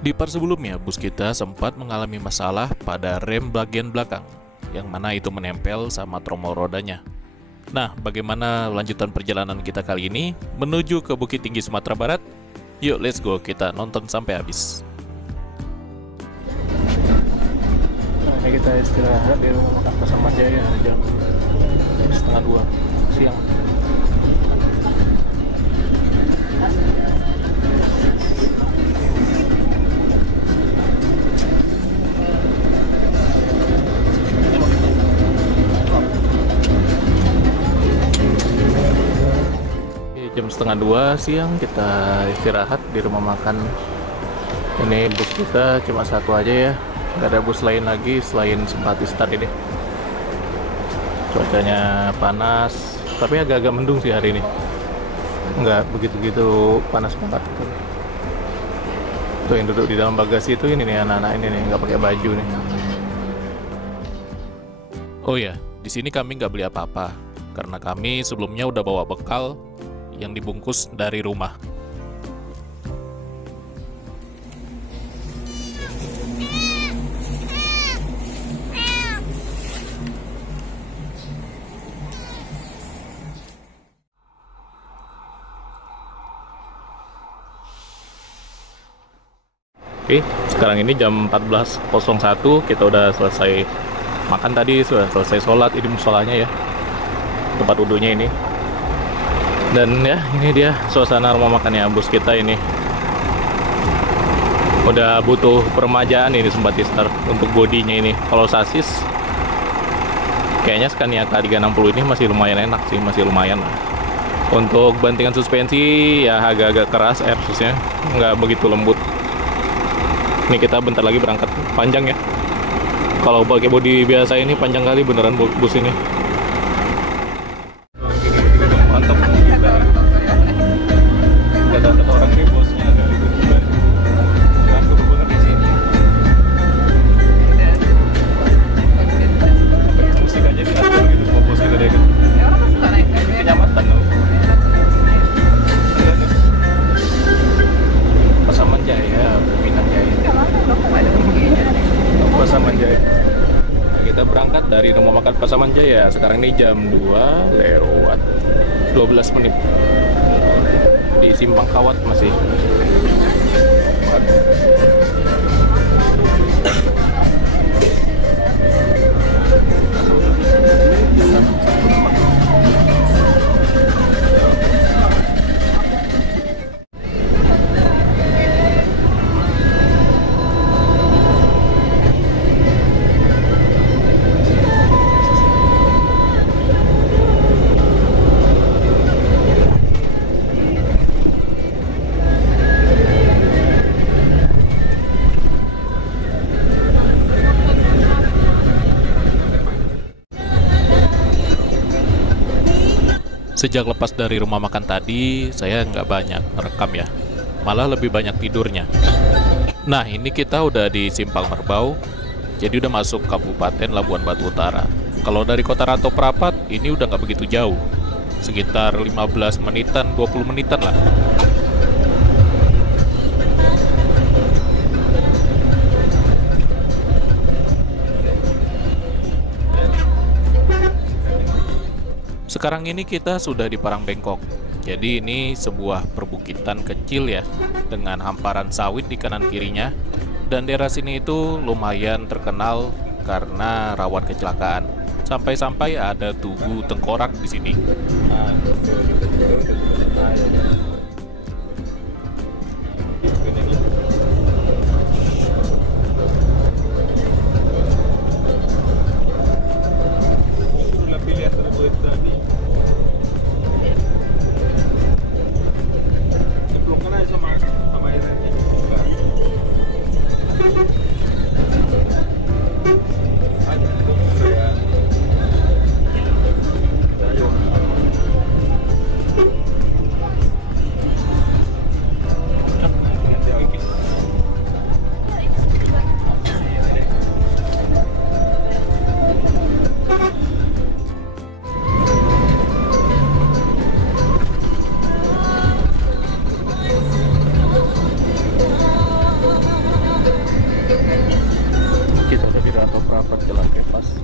Di part sebelumnya, bus kita sempat mengalami masalah pada rem bagian belakang, yang mana itu menempel sama tromol rodanya. Nah, bagaimana lanjutan perjalanan kita kali ini menuju ke Bukit Tinggi Sumatera Barat? Yuk, let's go, kita nonton sampai habis. Nah, ini kita istirahat di rumah makan Pasaman Jaya jam 1:30 siang. Jam 1:30 siang kita istirahat di rumah makan. Ini bus kita cuma satu aja ya, nggak ada bus lain lagi selain Simpati Star ini. Cuacanya panas, tapi agak-agak mendung sih hari ini, nggak begitu-begitu panas banget gitu. Tuh yang duduk di dalam bagasi itu ini nih, anak-anak ini nih nggak pakai baju nih. Oh ya, di sini kami nggak beli apa-apa karena kami sebelumnya udah bawa bekal yang dibungkus dari rumah. Oke, sekarang ini jam 14:01, kita udah selesai makan tadi, sudah selesai sholat, ini musolanya ya, tempat wudhunya ini. Dan ya, ini dia suasana rumah makannya bus kita ini. Udah butuh peremajaan ini Simpati Star untuk bodinya ini. Kalau sasis, kayaknya Scania K360 ini masih lumayan enak sih, masih lumayan lah. Untuk bantingan suspensi ya agak-agak keras, Airsusnya nggak begitu lembut. Ini kita bentar lagi berangkat, panjang ya. Kalau pakai bodi biasa ini panjang kali beneran bus ini. Mantap. Kata orang nih bosnya ada itu juga. Aku banget di sini. Musik aja diatur gitu sama bos kita deh kan. Kenyamatan loh. Pasaman Jaya, Pinang Jaya. Pasaman Jaya. Nah, kita berangkat dari rumah makan Pasaman Jaya. Sekarang ini jam 2:12 di Simpang Kawat masih. Sejak lepas dari rumah makan tadi, saya nggak banyak merekam ya. Malah lebih banyak tidurnya. Nah, ini kita udah di Simpang Merbau, jadi udah masuk Kabupaten Labuan Batu Utara. Kalau dari Kota Rantau Prapat, ini udah nggak begitu jauh. Sekitar 15 menitan, 20 menitan lah. Sekarang ini kita sudah di Parangbengkok. Jadi ini sebuah perbukitan kecil ya, dengan hamparan sawit di kanan kirinya. Dan daerah sini itu lumayan terkenal karena rawan kecelakaan. Sampai-sampai ada tugu tengkorak di sini. Rantau Prapat Jalan Kepas.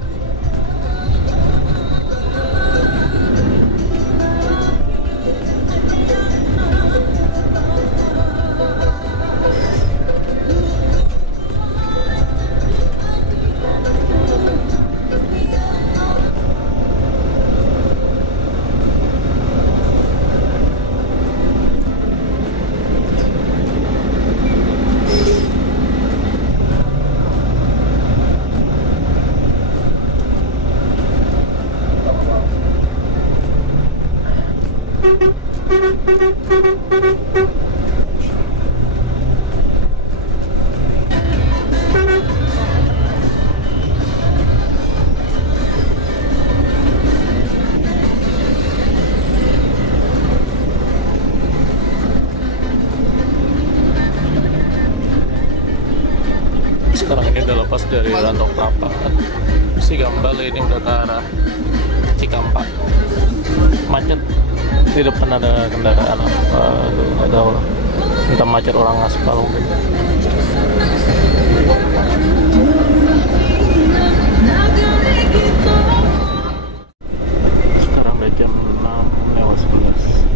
Sekarang ini udah lepas dari Rantau Prapat, si Gambal ini udah ke arah Cikampek. Macet di depan, ada kendaraan apa nggak tahu lah, entah macet orang aspal mungkin. Sekarang udah jam 6:11.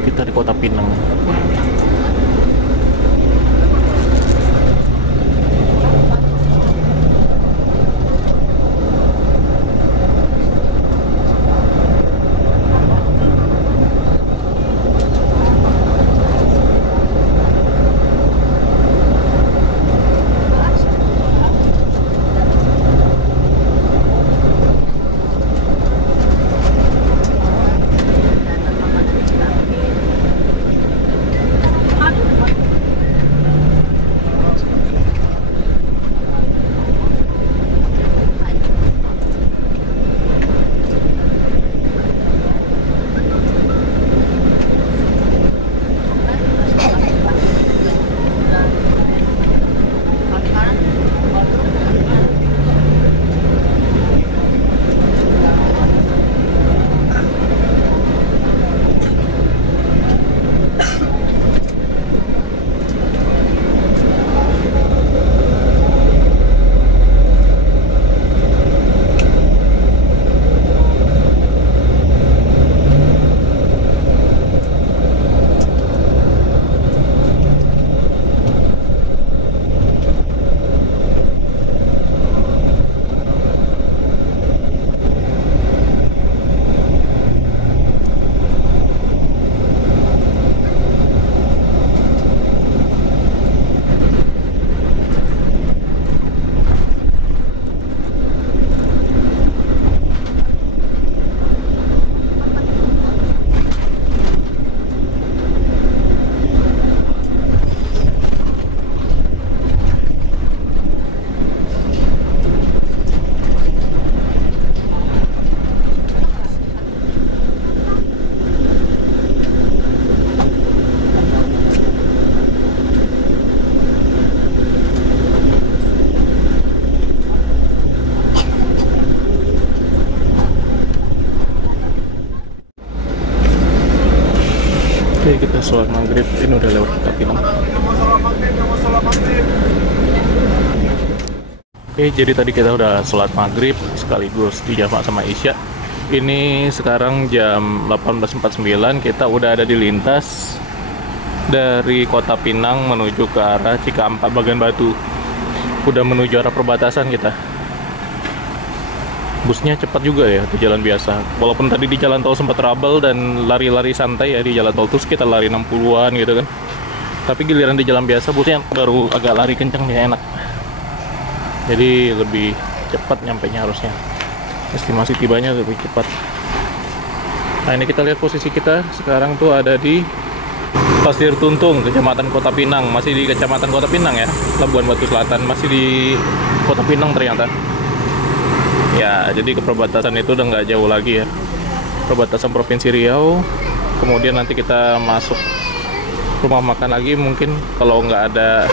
Kita di Kota Pinang. Oke, kita sholat maghrib, ini udah lewat Kota Pinang. Oke, jadi tadi kita udah sholat maghrib sekaligus dijamaah sama Isya. Ini sekarang jam 18.49, kita udah ada di lintas dari Kota Pinang menuju ke arah Cikampek Bagan Batu. Udah menuju arah perbatasan kita. Busnya cepat juga ya di jalan biasa. Walaupun tadi di jalan tol sempat trouble dan lari-lari santai ya di jalan tol, terus kita lari 60-an gitu kan. Tapi giliran di jalan biasa busnya baru agak lari kenceng nih, enak. Jadi lebih cepat nyampenya harusnya. Estimasi tibanya lebih cepat. Nah, ini kita lihat posisi kita sekarang tuh ada di Pasir Tuntung, Kecamatan Kota Pinang. Masih di Kecamatan Kota Pinang ya, Labuan Batu Selatan. Masih di Kota Pinang ternyata. Ya, jadi ke perbatasan itu udah nggak jauh lagi ya. perbatasan Provinsi Riau. Kemudian nanti kita masuk rumah makan lagi, mungkin kalau nggak ada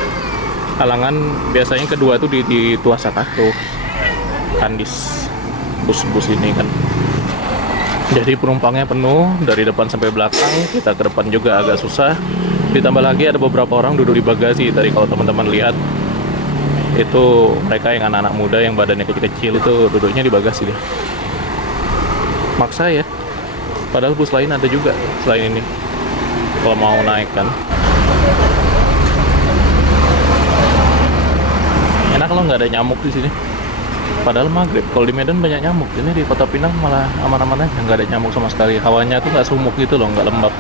halangan. Biasanya kedua tuh di Tuasa Kato, Kandis, bus-bus ini kan. Jadi penumpangnya penuh dari depan sampai belakang. Kita ke depan juga agak susah. Ditambah lagi ada beberapa orang duduk di bagasi. Tadi kalau teman-teman lihat, itu mereka yang anak-anak muda yang badannya kecil-kecil itu duduknya di bagasi deh. Maksa ya. Padahal bus lain ada juga selain ini. Kalau mau naik kan. Enak kalau nggak ada nyamuk di sini. Padahal maghrib. Kalau di Medan banyak nyamuk. Ini di Kota Pinang malah aman-aman aja, nggak ada nyamuk sama sekali. Hawanya tuh nggak sumuk gitu loh, nggak lembab.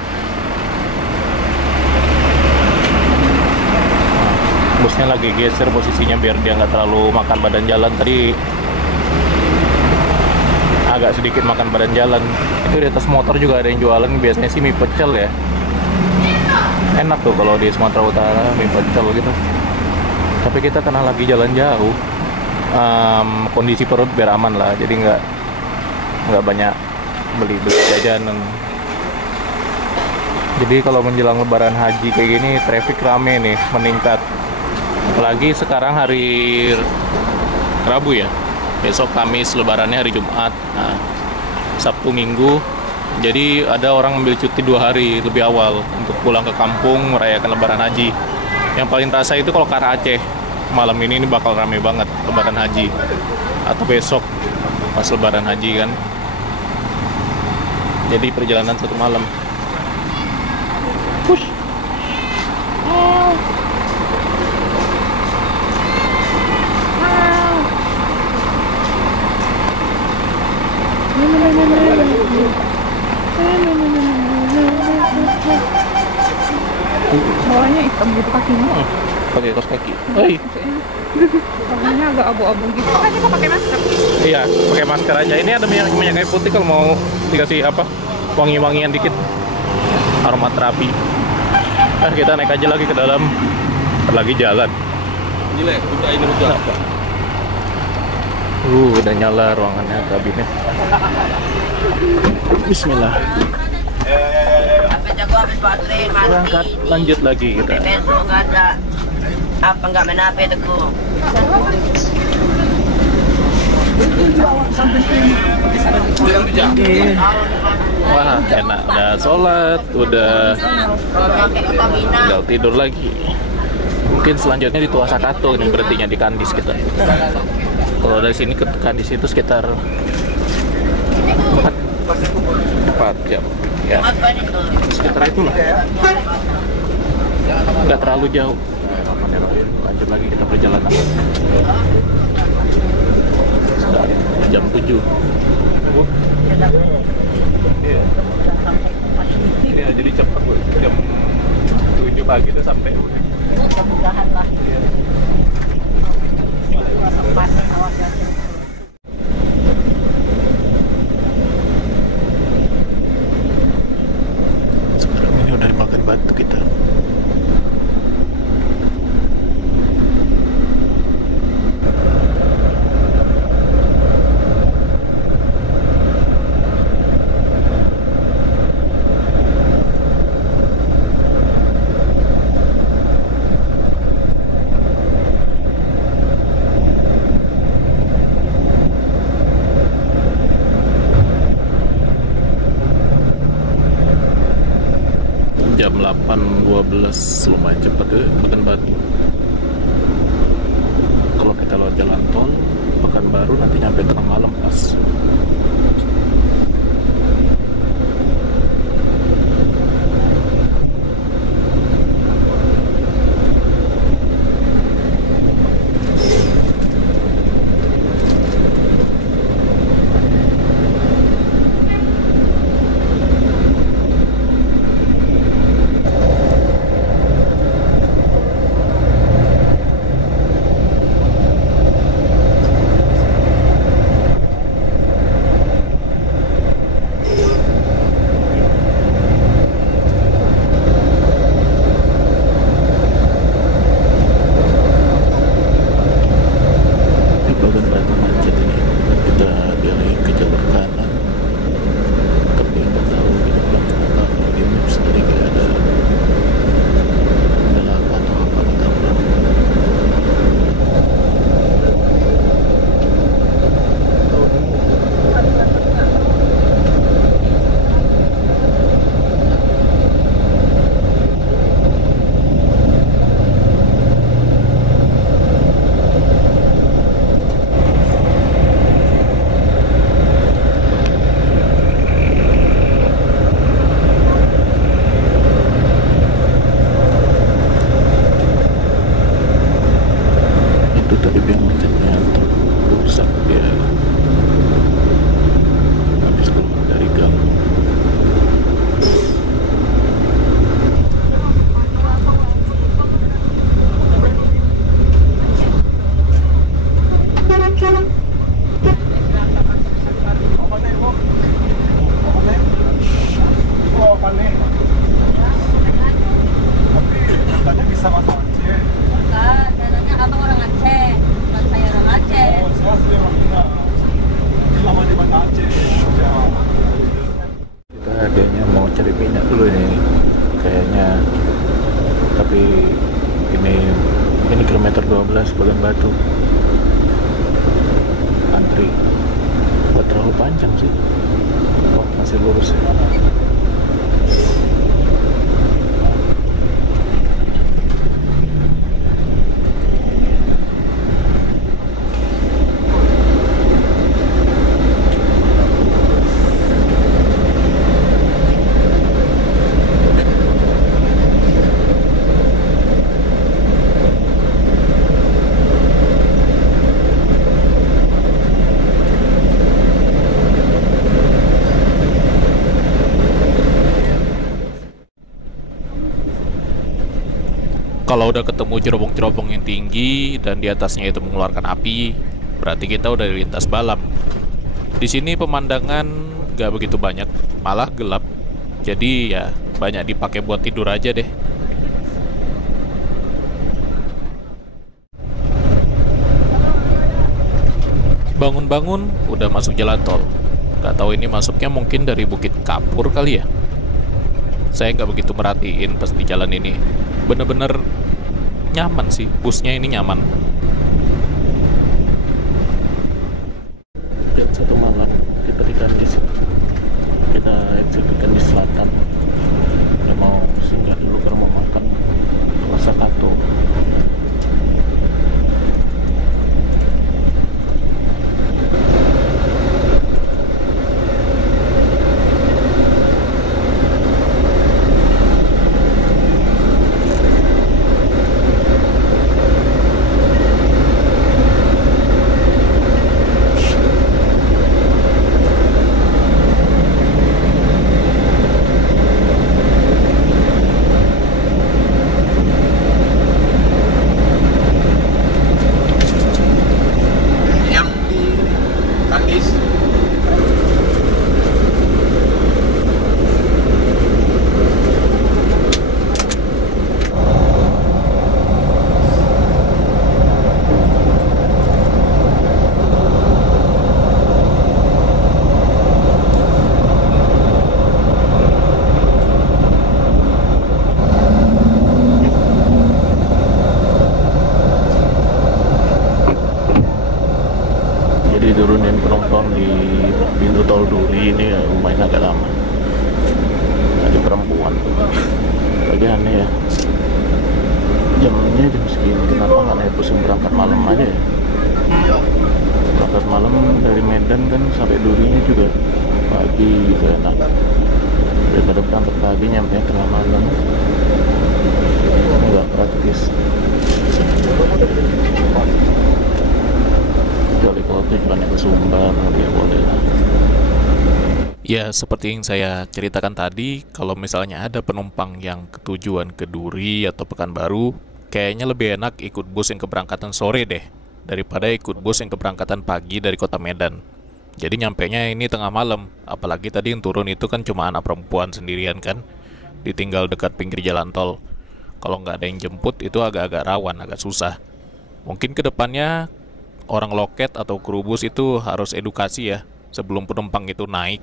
Busnya lagi geser posisinya biar dia nggak terlalu makan badan jalan. Tadi agak sedikit makan badan jalan. Itu di atas motor juga ada yang jualan. Biasanya sih mie pecel ya. Enak tuh kalau di Sumatera Utara mie pecel gitu. Tapi kita karena lagi jalan jauh, kondisi perut biar aman lah. Jadi nggak banyak beli jajanan. Jadi kalau menjelang Lebaran Haji kayak gini, traffic rame nih, meningkat. Apalagi sekarang hari Rabu ya, besok Kamis, Lebarannya hari Jumat, nah, Sabtu Minggu. Jadi ada orang ambil cuti 2 hari lebih awal untuk pulang ke kampung merayakan Lebaran Haji. Yang paling terasa itu kalau ke arah Aceh. Malam ini bakal rame banget Lebaran Haji. Atau besok pas Lebaran Haji kan. Jadi perjalanan 1 malam. Push. Bawahnya hitam gitu kakinya. Pakai kaos kaki. Oi. Warnanya agak abu-abu gitu. Kan kita pakai masker. Iya, pakai masker aja. Ini ada minyak kayu putih kalau mau dikasih apa? Wangi-wangian dikit. Aroma terapi. Nah, kita naik aja lagi ke dalam. Lagi jalan. Gila, udah ini udah apa? Udah nyala ruangannya, kabinnya. Bismillah. Berangkat, lanjut lagi kita. Apa nggak main HP teguh? Wah, enak. Udah sholat, udah tinggal tidur lagi. Mungkin selanjutnya di Tuasa Kato yang berhentinya di Kandis kita. Kalau dari sini ke Kandis itu sekitar 4 jam. Ya, sekitar itulah. Nggak terlalu jauh. Lanjut lagi kita perjalanan. Sudah jam 7. Iya, jadi cepat Bu. Jam 7 pagi itu sampai. Mudah-mudahan lah. Sekarang ini udah dimakan batu kita. Jam 8.12 lumayan cepat ya Pekanbaru. Kalau kita lewat jalan tol Pekanbaru nanti nyampe tengah malam pas. kiri. Nggak terlalu panjang sih. Oh, masih lurus ya. Kalau udah ketemu cerobong-cerobong yang tinggi dan di atasnya itu mengeluarkan api, berarti kita udah di lintas Balam. Di sini pemandangan nggak begitu banyak, malah gelap. Jadi ya banyak dipakai buat tidur aja deh. Bangun-bangun udah masuk jalan tol. Nggak tahu ini masuknya mungkin dari Bukit Kapur kali ya. Saya nggak begitu merhatiin pas di jalan ini. Bener-bener nyaman sih, busnya ini nyaman. Jam 1 malam kita di Kandis. Kita exit di Kandis Selatan. Kita mau singgah dulu karena mau makan Wasakato. Turunin penumpang di pintu tol Duri ini ya, lumayan agak lama. Ada perempuan lagi aneh ya, jamnya jam segini kenapa nggak naik bus yang berangkat malam aja ya? Berangkat malam dari Medan kan sampai Durinya juga pagi gitu enak, daripada berangkat pagi nyampe tengah malam. Nggak praktis. Kecuali kalau tujuannya ke Sumbar, ya boleh lah. Ya, seperti yang saya ceritakan tadi, kalau misalnya ada penumpang yang ketujuan ke Duri atau Pekanbaru, kayaknya lebih enak ikut bus yang keberangkatan sore deh, daripada ikut bus yang keberangkatan pagi dari kota Medan. Jadi nyampenya ini tengah malam, apalagi tadi yang turun itu kan cuma anak perempuan sendirian kan, ditinggal dekat pinggir jalan tol. Kalau nggak ada yang jemput, itu agak-agak rawan, agak susah. Mungkin kedepannya orang loket atau kru bus itu harus edukasi ya sebelum penumpang itu naik.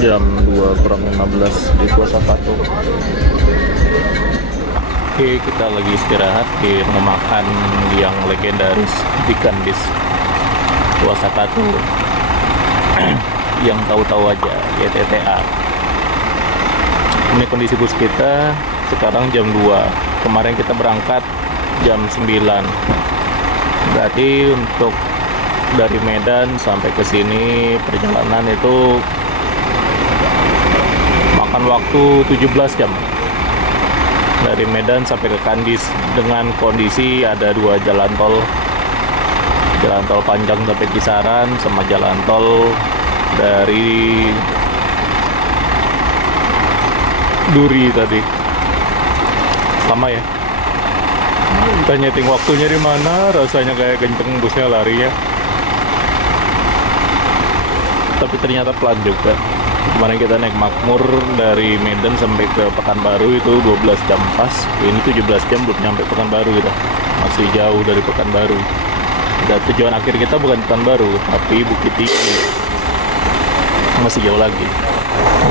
Jam 2:15 di Wasakato. Oke, kita lagi istirahat di rumah makan yang legendaris di Kandis Wasakato. Yang tahu-tahu aja, YTTA. Ini kondisi bus kita sekarang jam 2. Kemarin kita berangkat jam 9. Berarti untuk dari Medan sampai ke sini perjalanan itu makan waktu 17 jam dari Medan sampai ke Kandis, dengan kondisi ada 2 jalan tol panjang sampai Kisaran sama jalan tol dari Duri tadi. Lama ya, Kita nyeting waktunya di mana, rasanya kayak kenceng busnya lari ya. Tapi ternyata pelan juga. Kemarin kita naik Makmur dari Medan sampai ke Pekanbaru itu 12 jam pas. Ini 17 jam belum nyampe Pekanbaru kita. Masih jauh dari Pekanbaru. Dan tujuan akhir kita bukan Pekanbaru, tapi Bukit Tinggi. Masih jauh lagi.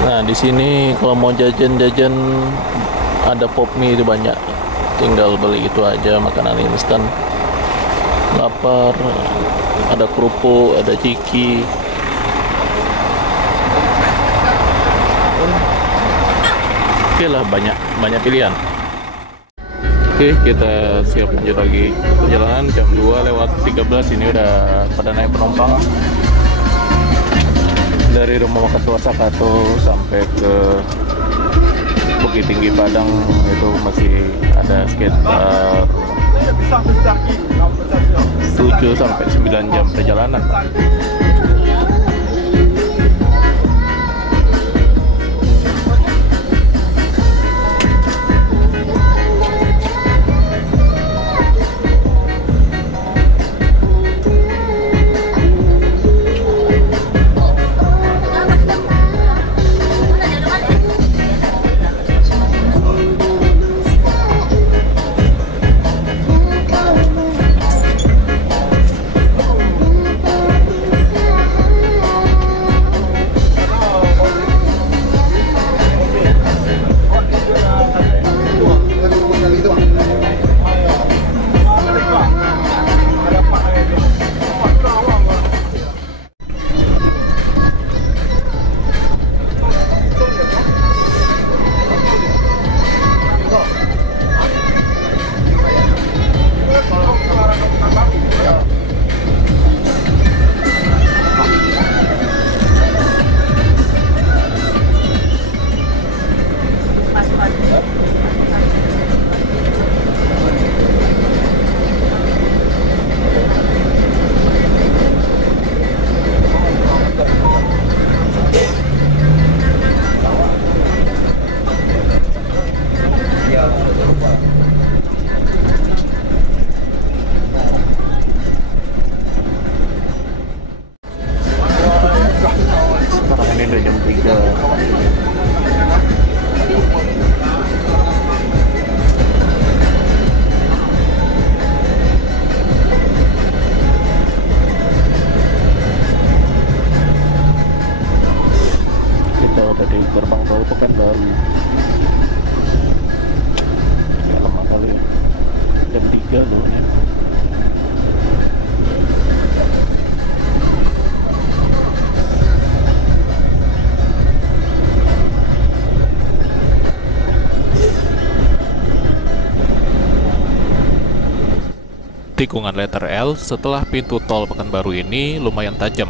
Nah, di sini kalau mau jajan-jajan ada pop mie itu banyak. Tinggal beli itu aja, makanan instan. Lapar, ada kerupuk, ada ciki. Oke lah, banyak pilihan. Oke, kita siap lanjut lagi perjalanan. Jam 2:13 ini udah pada naik penumpang. Dari rumah makan Suasakato sampai ke Bukit Tinggi Padang itu masih ada sekitar 7 sampai 9 jam perjalanan. Tikungan letter L setelah pintu tol Pekanbaru ini lumayan tajam,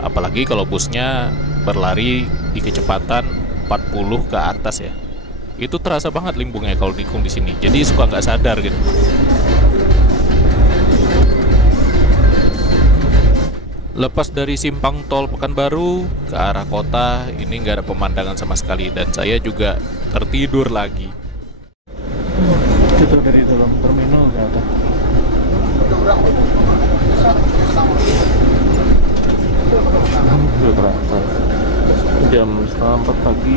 apalagi kalau busnya berlari di kecepatan 40 ke atas ya. Itu terasa banget limbungnya kalau nikung di sini, jadi suka nggak sadar gitu. Lepas dari simpang tol Pekanbaru ke arah kota, ini nggak ada pemandangan sama sekali dan saya juga tertidur lagi. Kita dari dalam terminal ke atas. Berasa jam 3:30 pagi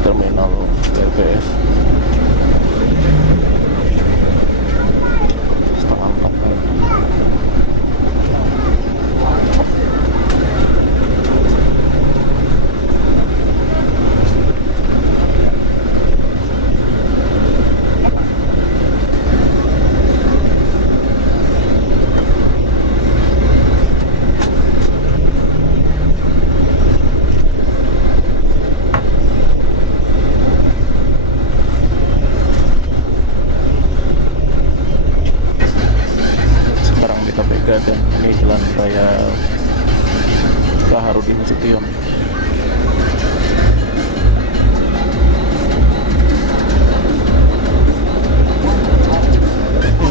terminal RPS. 3:30 pagi. Dan ini jalan raya Kaharudin Nasution.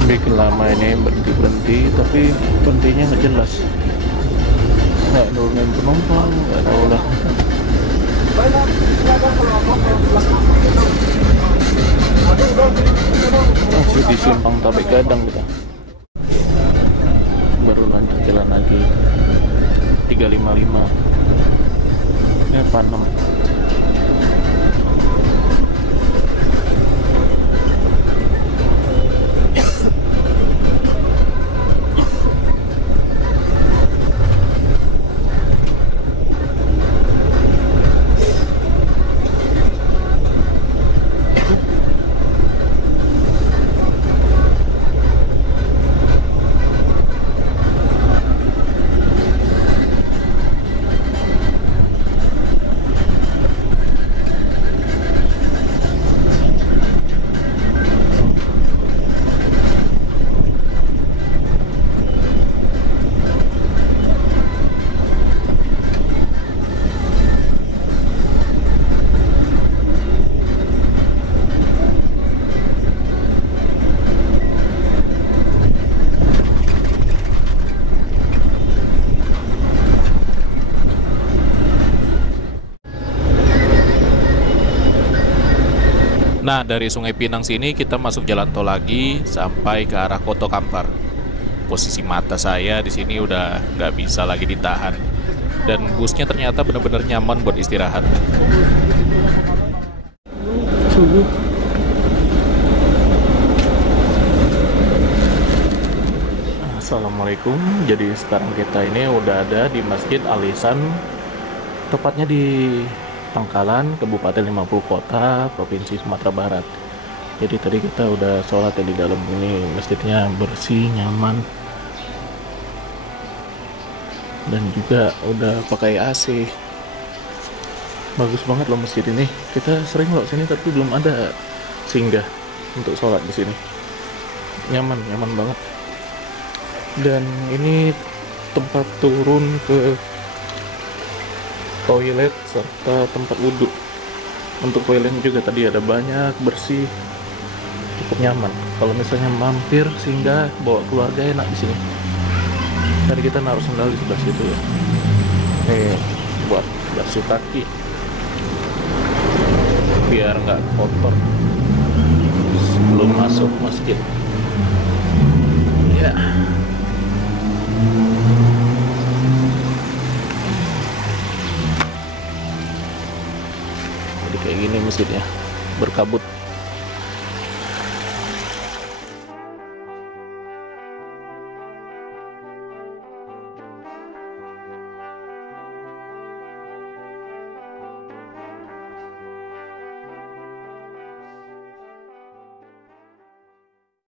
Bikin lama ini berhenti tapi berhentinya nggak jelas, nggak nurunin penumpang, nggak tahu lah. Masih di Simpang Tabe Gadang kita. Baru lanjut jalan lagi 355. Ini Panem. Nah, dari Sungai Pinang sini kita masuk jalan tol lagi sampai ke arah Koto Kampar. Posisi mata saya di sini udah nggak bisa lagi ditahan. Dan busnya ternyata benar-benar nyaman buat istirahat. Assalamualaikum. Jadi sekarang kita ini udah ada di Masjid Al Ihsan, tepatnya di Tangkalan, Kabupaten 50 Kota, Provinsi Sumatera Barat. Jadi tadi kita udah sholat ya di dalam ini. Masjidnya bersih, nyaman, dan juga udah pakai AC. Bagus banget loh masjid ini. Kita sering loh sini tapi belum ada singgah untuk sholat di sini. Nyaman banget. Dan ini tempat turun ke toilet serta tempat wudhu. Untuk toiletnya juga tadi ada banyak, bersih, cukup nyaman. Kalau misalnya mampir singgah bawa keluarga enak di sini. Tadi kita naruh sandal di sebelah situ ya. Nih buat basuh kaki biar nggak kotor sebelum masuk masjid. Ya. Kayak gini masjidnya, berkabut.